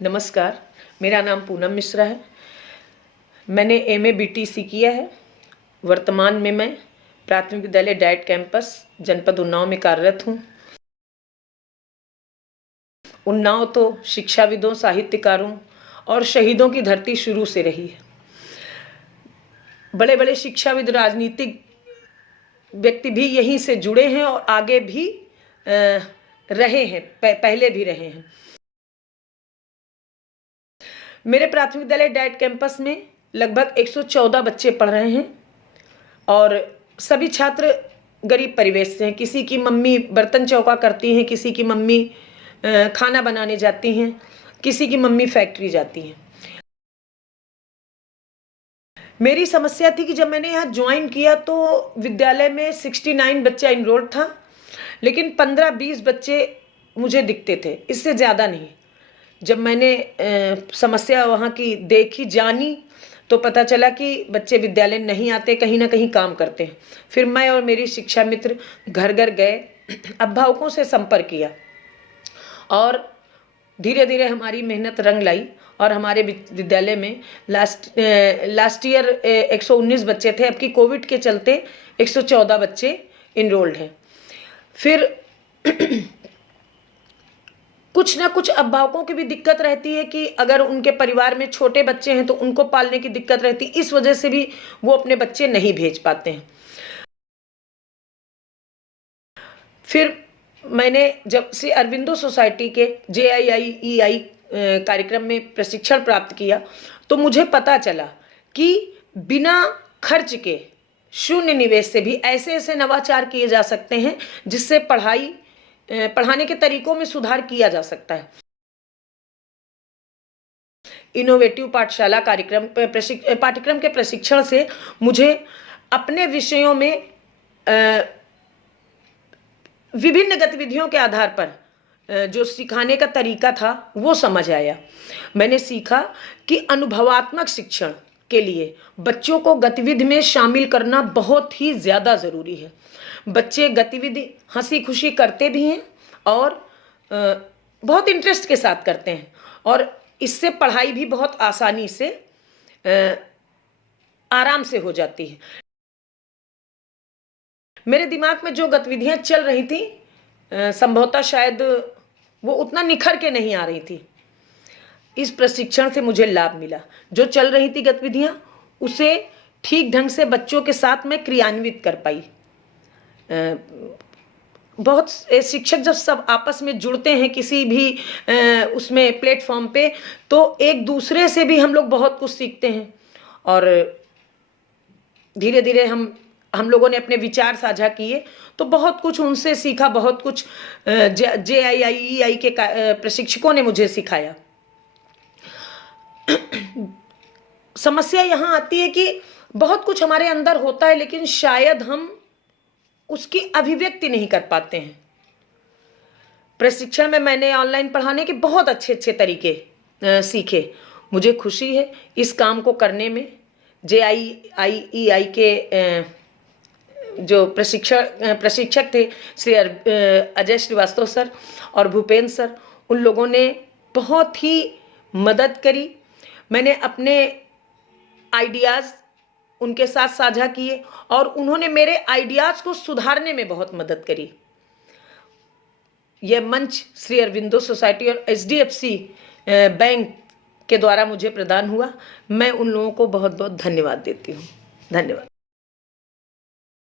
नमस्कार, मेरा नाम पूनम मिश्रा है। मैंने एमए बीटीसी किया है। वर्तमान में मैं प्राथमिक विद्यालय डाइट कैंपस जनपद उन्नाव में कार्यरत हूँ। उन्नाव तो शिक्षाविदों, साहित्यकारों और शहीदों की धरती शुरू से रही है। बड़े बड़े शिक्षाविद, राजनीतिक व्यक्ति भी यहीं से जुड़े हैं और आगे भी रहे हैं, पहले भी रहे हैं। मेरे प्राथमिक विद्यालय डाइट कैंपस में लगभग 114 बच्चे पढ़ रहे हैं और सभी छात्र गरीब परिवेश से हैं। किसी की मम्मी बर्तन चौका करती हैं, किसी की मम्मी खाना बनाने जाती हैं, किसी की मम्मी फैक्ट्री जाती हैं। मेरी समस्या थी कि जब मैंने यहाँ ज्वाइन किया तो विद्यालय में 69 बच्चा इनरोल्ड था, लेकिन 15-20 बच्चे मुझे दिखते थे, इससे ज़्यादा नहीं। जब मैंने समस्या वहाँ की देखी, जानी, तो पता चला कि बच्चे विद्यालय नहीं आते, कहीं ना कहीं काम करते हैं। फिर मैं और मेरी शिक्षा मित्र घर घर गए, अभिभावकों से संपर्क किया और धीरे धीरे हमारी मेहनत रंग लाई और हमारे विद्यालय में लास्ट ईयर 119 बच्चे थे। अब की कोविड के चलते 114 बच्चे इनरोल्ड हैं। फिर कुछ ना कुछ अभिभावकों की भी दिक्कत रहती है कि अगर उनके परिवार में छोटे बच्चे हैं तो उनको पालने की दिक्कत रहती है, इस वजह से भी वो अपने बच्चे नहीं भेज पाते हैं। फिर मैंने जब श्री अरविंदो सोसाइटी के JIIEI कार्यक्रम में प्रशिक्षण प्राप्त किया तो मुझे पता चला कि बिना खर्च के, शून्य निवेश से भी ऐसे ऐसे नवाचार किए जा सकते हैं जिससे पढ़ाने के तरीकों में सुधार किया जा सकता है। इनोवेटिव पाठशाला पाठ्यक्रम के प्रशिक्षण से मुझे अपने विषयों में विभिन्न गतिविधियों के आधार पर जो सिखाने का तरीका था वो समझ आया। मैंने सीखा कि अनुभवात्मक शिक्षण के लिए बच्चों को गतिविधि में शामिल करना बहुत ही ज़्यादा ज़रूरी है। बच्चे गतिविधि हंसी खुशी करते भी हैं और बहुत इंटरेस्ट के साथ करते हैं और इससे पढ़ाई भी बहुत आसानी से आराम से हो जाती है। मेरे दिमाग में जो गतिविधियां चल रही थी संभवतः शायद वो उतना निखर के नहीं आ रही थी। इस प्रशिक्षण से मुझे लाभ मिला। जो चल रही थी गतिविधियां उसे ठीक ढंग से बच्चों के साथ मैं क्रियान्वित कर पाई। बहुत शिक्षक जब सब आपस में जुड़ते हैं किसी भी उसमें प्लेटफॉर्म पे, तो एक दूसरे से भी हम लोग बहुत कुछ सीखते हैं और धीरे धीरे हम लोगों ने अपने विचार साझा किए तो बहुत कुछ उनसे सीखा। बहुत कुछ JIIEI के प्रशिक्षकों ने मुझे सिखाया। समस्या यहाँ आती है कि बहुत कुछ हमारे अंदर होता है लेकिन शायद हम उसकी अभिव्यक्ति नहीं कर पाते हैं। प्रशिक्षण में मैंने ऑनलाइन पढ़ाने के बहुत अच्छे अच्छे तरीके सीखे। मुझे खुशी है इस काम को करने में। JIIEI के जो प्रशिक्षक थे श्री अजय श्रीवास्तव सर और भूपेंद्र सर, उन लोगों ने बहुत ही मदद करी। मैंने अपने आइडियाज़ उनके साथ साझा किए और उन्होंने मेरे आइडियाज़ को सुधारने में बहुत मदद करी। यह मंच श्री अरविंदो सोसाइटी और HDFC बैंक के द्वारा मुझे प्रदान हुआ। मैं उन लोगों को बहुत बहुत धन्यवाद देती हूँ। धन्यवाद।